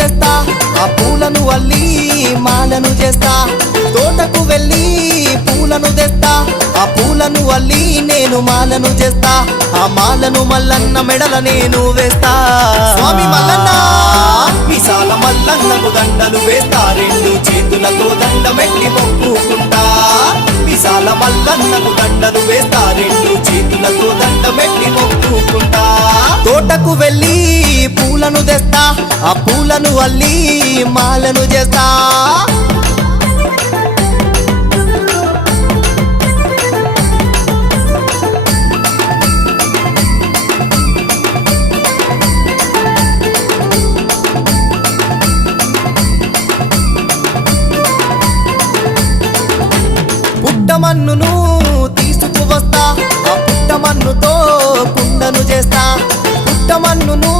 తెస్తా ఆ పూలను అల్లి మాలను చేస్తా తోటకు వెళ్ళి పూలను తెస్తా ఆ పూలను అల్లి నేను మాలను చేస్తా ఆ మాలను మల్లన్న మెడల నేను వేస్తా స్వామి మల్లన్న విశాల మల్లన్నకు దండలు వేస్తా రెండు చేతులతో దండమెట్టి మొక్కుకుంటా విశాల మల్లన్నకు దండలు వేస్తా రెండు చేతులతో దండమెట్టి మొక్కుకుంటా తోటకు వెళ్ళి పూలను తెస్తా ఆ పూలను అల్లి మాలను చేస్తా పుట్టమన్నును తీసుకువస్తా ఆ పుట్టమన్నుతో కుండను చేస్తా పుట్టమన్నును